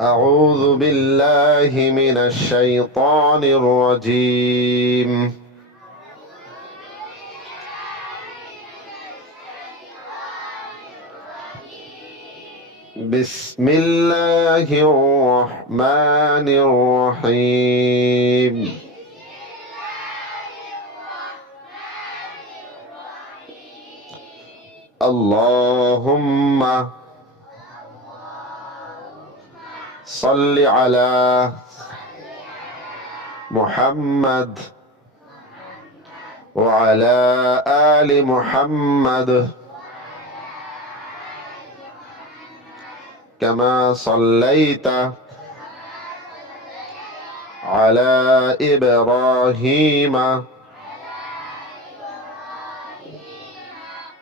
أعوذ بالله من الشيطان الرجيم. بسم الله الرحمن الرحيم. اللهم صل على محمد وعلى آل محمد كما صليت على إبراهيم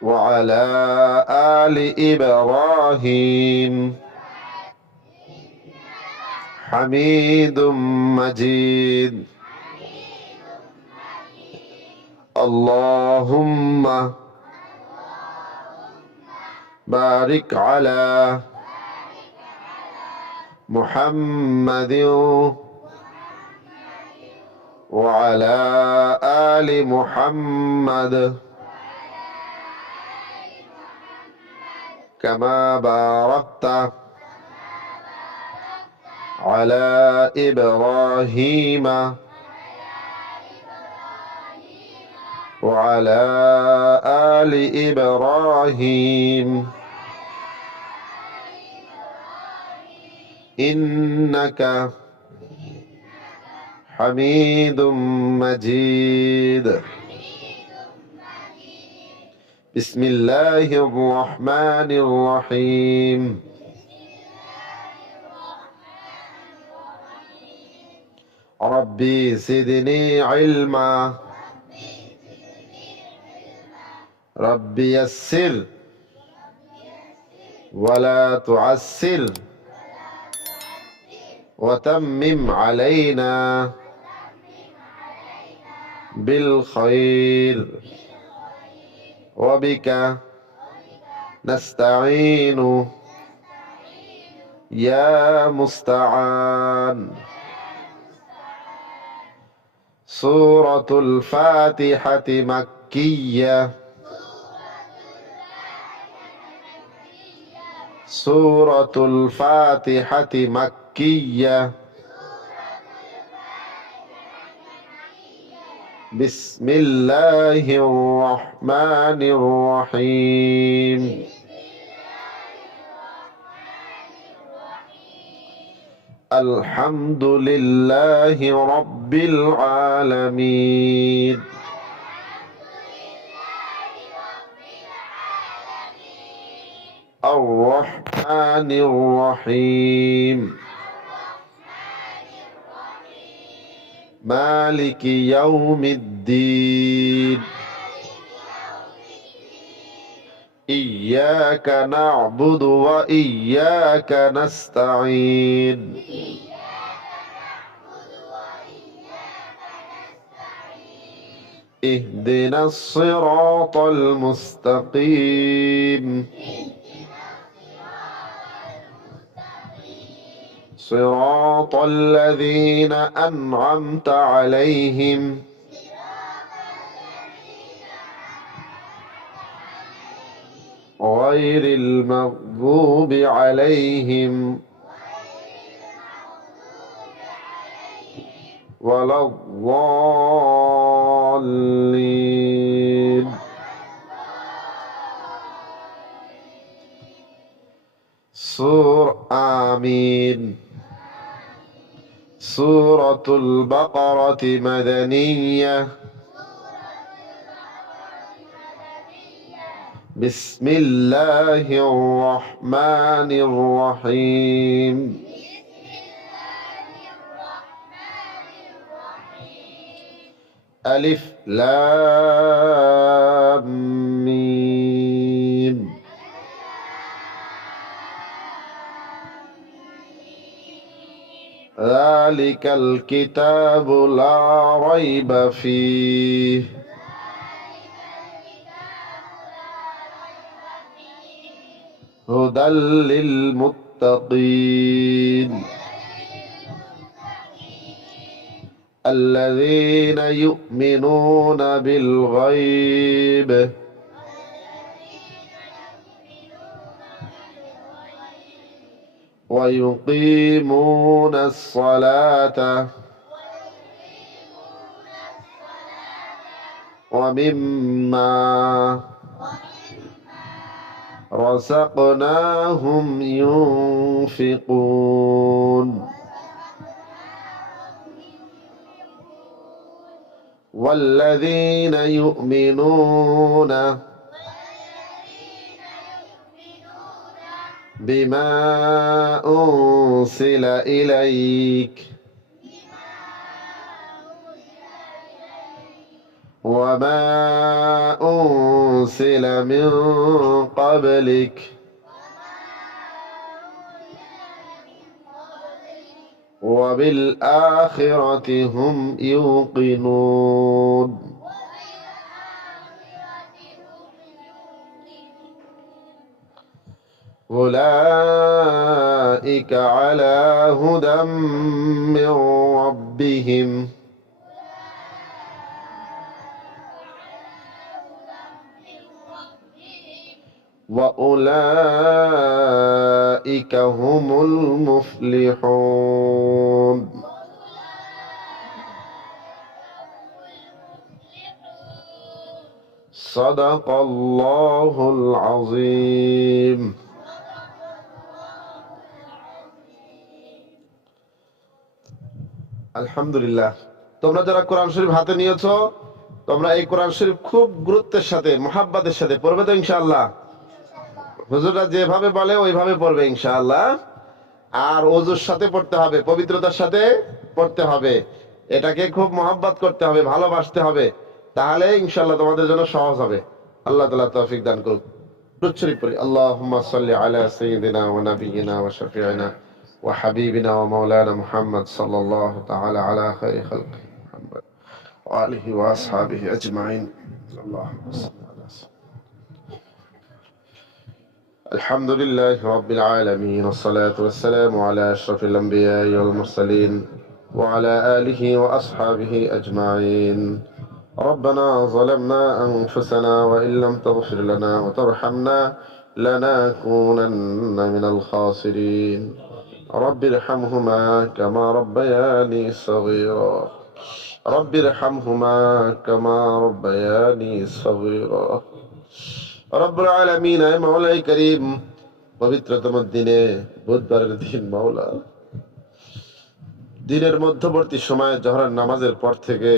وعلى آل إبراهيم حميد مجيد. اللهم بارك على محمد وعلى آل محمد كما باركت على إبراهيم وعلى آل إبراهيم إنك حميد مجيد. بسم الله الرحمن الرحيم. ربي زدني علما ربي يسر ولا تعسر وتمم علينا بالخير وبك نستعين يا مستعان. سورة الفاتحة مكية. سورة الفاتحة مكية. بسم الله الرحمن الرحيم. الحمد لله رب العالمين. الرحمن الرحيم. مالك يوم الدين. إياك نعبد وإياك نستعين. اهدنا الصراط المستقيم. صراط الذين أنعمت عليهم غير المغضوب عليهم ولا الضالين. آمين. سورة البقرة مدنية. بسم الله الرحمن الرحيم. ألف لام ميم. ذلك الكتاب لا ريب فيه هدى للمتقين. الذين يؤمنون بالغيب ويقيمون الصلاة ومما رزقناهم ينفقون والذين يؤمنون بما أنزل إليك وما أنزل من قبلك وبالآخرة هم يوقنون أولئك على هدى من ربهم وأولئك هم المفلحون صدق الله العظيم আলহামদুলিল্লাহ। তোমরা যারা কোরআন শরীফ হাতে নিয়েছো, তোমরা এই কোরআন শরীফ খুব গুরুত্বের সাথে, মুহাব্বতের সাথে পড়বে তো ইনশাআল্লাহ। হুজুররা যেভাবে বলে ওইভাবে পড়বে ইনশাআল্লাহ। আর ওযুর সাথে পড়তে হবে, পবিত্রতার সাথে পড়তে হবে, এটাকে খুব মুহাব্বত করতে হবে, ভালোবাসতে হবে, তাহলে ইনশাআল্লাহ তোমাদের জন্য সহজ হবে। আল্লাহ তাআলা তৌফিক দান করুন। দুরূদ শরীফ পড়ি। আল্লাহুম্মা সাল্লি আলা সাইয়্যিদিনা ওয়া নাবিয়িনা ওয়া শাফিঈনা ওয়া হাবিবিনা ওয়া মাওলানা মুহাম্মদ সাল্লাল্লাহু তাআলা আলা খায়রি খালকি মুহাম্মদ ওয়া আলিহি ওয়া আসহাবিহি আজমাইন। আল্লাহুম্মা সাল্লি আলা الحمد لله رب العالمين والصلاة والسلام على أشرف الأنبياء والمرسلين وعلى آله وأصحابه أجمعين. ربنا ظلمنا أنفسنا وإن لم تغفر لنا وترحمنا لنكونن من الخاسرين. رب ارحمهما كما ربياني صغيرا رب ارحمهما كما ربياني صغيرا. রব্বুল আলামিন, হে মাওলাই করিম, পবিত্রতম দিনে, বুধবারের দিন মাওলা, দিনের মধ্যবর্তী সময়ে জোহরের নামাজের পর থেকে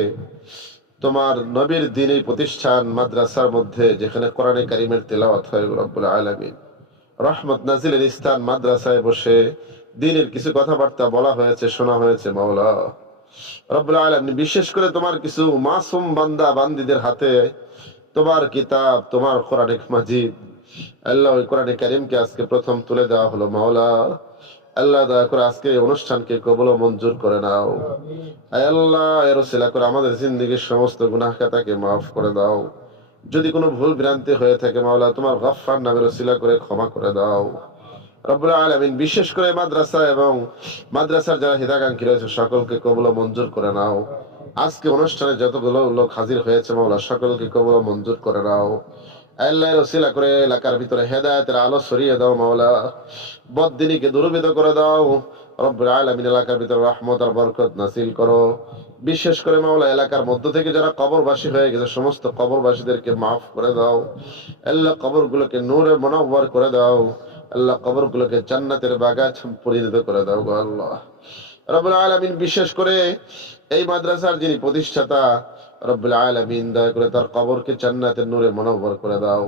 তোমার নবীর দ্বীনি প্রতিষ্ঠান মাদ্রাসার মধ্যে যেখানে কোরআনে কারিমের তেলাওয়াত হয়, রব্বুল আলামিন রহমত নাজিলের স্থান মাদ্রাসায় বসে দ্বীনের কিছু কথাবার্তা বলা হয়েছে, শোনা হয়েছে মাওলা রব্বুল আলামিন। বিশেষ করে তোমার কিছু মাসুম বান্দা বান্দীদের হাতে তোমার কিতাব, তোমার কোরআনে মাজিদ, আল্লাহ ওই কোরআনে কারিমকে আজকে প্রথম তুলে দেওয়া হলো মাওলা। আল্লাহ দয়া করে আজকে এই অনুষ্ঠানকে কবুল ও মঞ্জুর করে নাও। আল্লাহ এর ওসিলা করে আমাদের জিন্দেগীর সমস্ত গুনাহ খাতাকে মাফ করে দাও। যদি কোনো ভুল ভ্রান্তি হয়ে থাকে মাওলা, তোমার গফফার নামের ওসিলা করে ক্ষমা করে দাও রব্বুল আলামিন। বিশেষ করে মাদ্রাসা এবং মাদ্রাসার যারা হিতাকাঙ্ক্ষী রয়েছে সকলকে কবুল ও মঞ্জুর করে নাও। আজকে অনুষ্ঠানে যতগুলো লোক হাজির হয়েছে মাওলা, সকলকে কবুল ও মঞ্জুর করে নাও। আল্লাহর ওসিলা করে এলাকার ভিতরে হেদায়েতের আলো ছড়িয়ে দাও মাওলা, বদদিনীকে দূরীভূত করে দাও রব্বুল আলামিন। এলাকার ভিতরে রহমত আর বরকত নাসিল করো। বিশেষ করে মাওলা এলাকার মধ্য থেকে যারা কবরবাসী হয়ে গেছে সমস্ত কবরবাসীদেরকে মাফ করে দাও আল্লাহ। কবরগুলোকে নূরে মুনাওয়ার করে দাও আল্লাহ। কবরগুলোকে জান্নাতের বাগান পরিণত করে দাও গো আল্লাহ রব্বুল আলামিন। বিশেষ করে এই মাদ্রাসার যিনি প্রতিষ্ঠাতা রব্বুল আলামিন, দয়া করে তার কবরকে জান্নাতের নূরে মুনাওয়ার করে দাও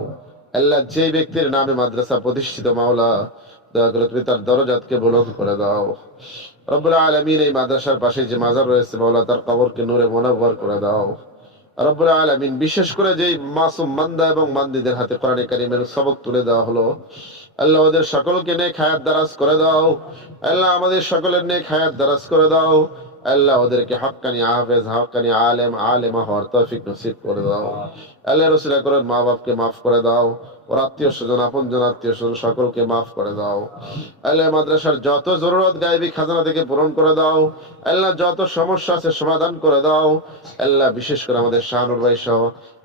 আল্লাহ। যে ব্যক্তির নামে মাদ্রাসা প্রতিষ্ঠিত মাওলা, দয়া করে তুমি তার দরজাতকে বুলন্দ করে দাও রব্বুল আলামিন। এই মাদ্রাসার পাশে যে মাজার রয়েছে মাওলা, তার কবরকে নূরে মুনাওয়ার করে দাও রব্বুল আলামিন। বিশেষ করে যে মাসুম বান্দা এবং বান্দীদের হাতে কোরআনে কারীমের সবক তুলে দেওয়া হলো আল্লাহ, ওদের সকলকে নেক হায়াত দারাজ করে দাও আল্লাহ। আমাদের সকলের নেক হায়াত দারাজ করে দাও আল্লাহ ওদেরকে হক্কানি হাফেজ, হক্কানি আলেম, আলেমা হওয়ার তৌফিক নসিব করে দাও। আল্লাহ রসুল করেন মা বাপকে মাফ করে দাও, ওর আত্মীয় স্বজন, আপন জন আত্মীয় স্বজন সকলকে মাফ করে দাও। আল্লাহ মাদ্রাসার যত জরুরত গায়েবী খাজানা থেকে পূরণ করে দাও। আল্লাহ যত সমস্যা আছে সমাধান করে দাও। আল্লাহ বিশেষ করে আমাদের শাহানুর ভাই সহ,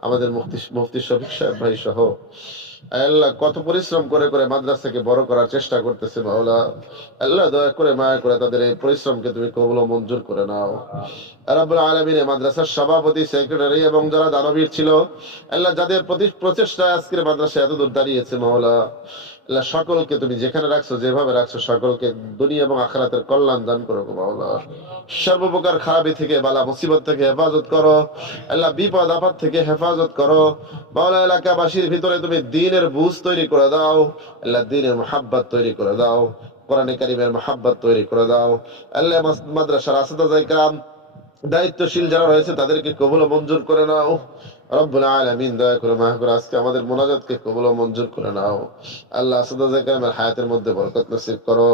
আমাদের মুফতি শফিক সাহেব ভাই সহ আল্লাহ কত পরিশ্রম করে করে মাদ্রাসাকে বড় করার চেষ্টা করতেছে মাওলা। আল্লাহ দয়া করে মায়া করে তাদের এই পরিশ্রমকে তুমি কবুল ও মঞ্জুর করে নাও। রাব্বুল আলামিন মাদ্রাসার সভাপতি, সেক্রেটারি এবং যারা দানবীর ছিল আল্লাহ, যাদের প্রতি প্রচেষ্টায় আজকের মাদ্রাসা এতদূর দাঁড়িয়েছে মাওলা, আল্লাহ সকলকে তুমি যেখানে রাখছো, যেভাবে রাখছো, সকলকে দুনিয়া এবং আখিরাতের কল্যাণ দান করো গো মাওলা। সর্বপ্রকার খারাপি থেকে, বালা মুসিবত থেকে হেফাজত করো আল্লাহ, বিপদ আপদ থেকে হেফাজত করো মাওলা। এলাকাবাসীর ভিতরে তুমি দ্বীনের বুঝ তৈরি করে দাও আল্লাহ, দ্বীনের মুহাব্বত তৈরি করে দাও, কোরআনে কারীমের মুহাব্বত তৈরি করে দাও আল্লাহ। মাদ্রাসার আসিয়াদায়ে কেরাম, দায়িত্বশীল যারা রয়েছে তাদেরকে কবুল ও মঞ্জুর করে নাও রব্বুল আলামিন। দয়া করে মায়া করে আজকে আমাদের মোনাজাতকে কবুল ও মঞ্জুর করে নাও আল্লাহ। আসিয়াদায়ে কেরামের হায়াতের মধ্যে বরকত নসিব করো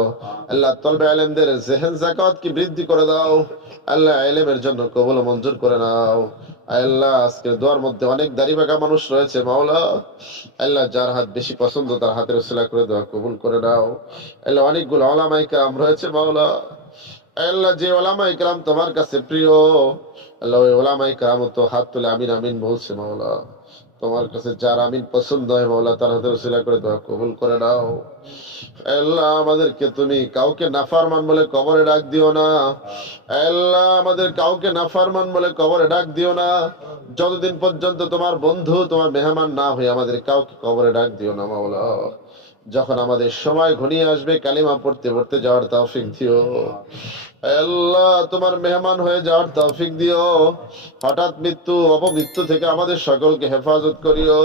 আল্লাহ। তলবে আলেমদের জেহেন যাকাত কি বৃদ্ধি করে দাও আল্লাহ, ইলমের জন্য কবুল ও মঞ্জুর করে নাও আল্লাহ। আজকের দোয়ার মধ্যে অনেক দাড়িবাঁকা মানুষ রয়েছে মাওলা, আল্লাহ যার হাত বেশি পছন্দ তার হাতের উসিলা করে দোয়া কবুল করে নাও আল্লাহ। অনেকগুলো উলামায়ে কেরাম রয়েছে মাওলা, আল্লাহ যে ওলামায়ে কেরাম তোমার কাছে প্রিয় আল্লাহ, ওই ওলামায়ে কেরাম তো হাত তুলে আমিন আমিন বলছে মাওলা। তোমার কাছে যার আমিন পছন্দ হয় মাওলা, তার হাতে উসিলা করে দোয়া কবুল করে নাও আল্লাহ। আমাদেরকে তুমি কাউকে নাফরমান বলে কবরে ডাক দিও না আল্লাহ, আমাদের কাউকে নাফরমান বলে কবরে ডাক দিও না। যতদিন পর্যন্ত তোমার বন্ধু, তোমার মেহমান না হয়ে আমাদের কাউকে কবরে ডাক দিও না মাওলা। যখন আমাদের সময় ঘনিয়ে আসবে কালিমা পড়তে পড়তে যাওয়ার তৌফিক দিও আল্লাহ, তোমার মেহমান হয়ে যাওয়ার তৌফিক দিও। হঠাৎ মৃত্যু, অপমৃত্যু থেকে আমাদের সকলকে হেফাজত করিও।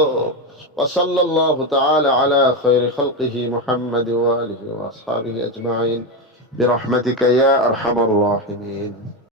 ওয়াসাল্লাল্লাহু তাআলা আলা খায়রি খালকিহি মুহাম্মাদ ওয়া আলিহি ওয়া আসহাবিহি আজমাইন বিরহমাতিকা ইয়া আরহামার রাহিমিন।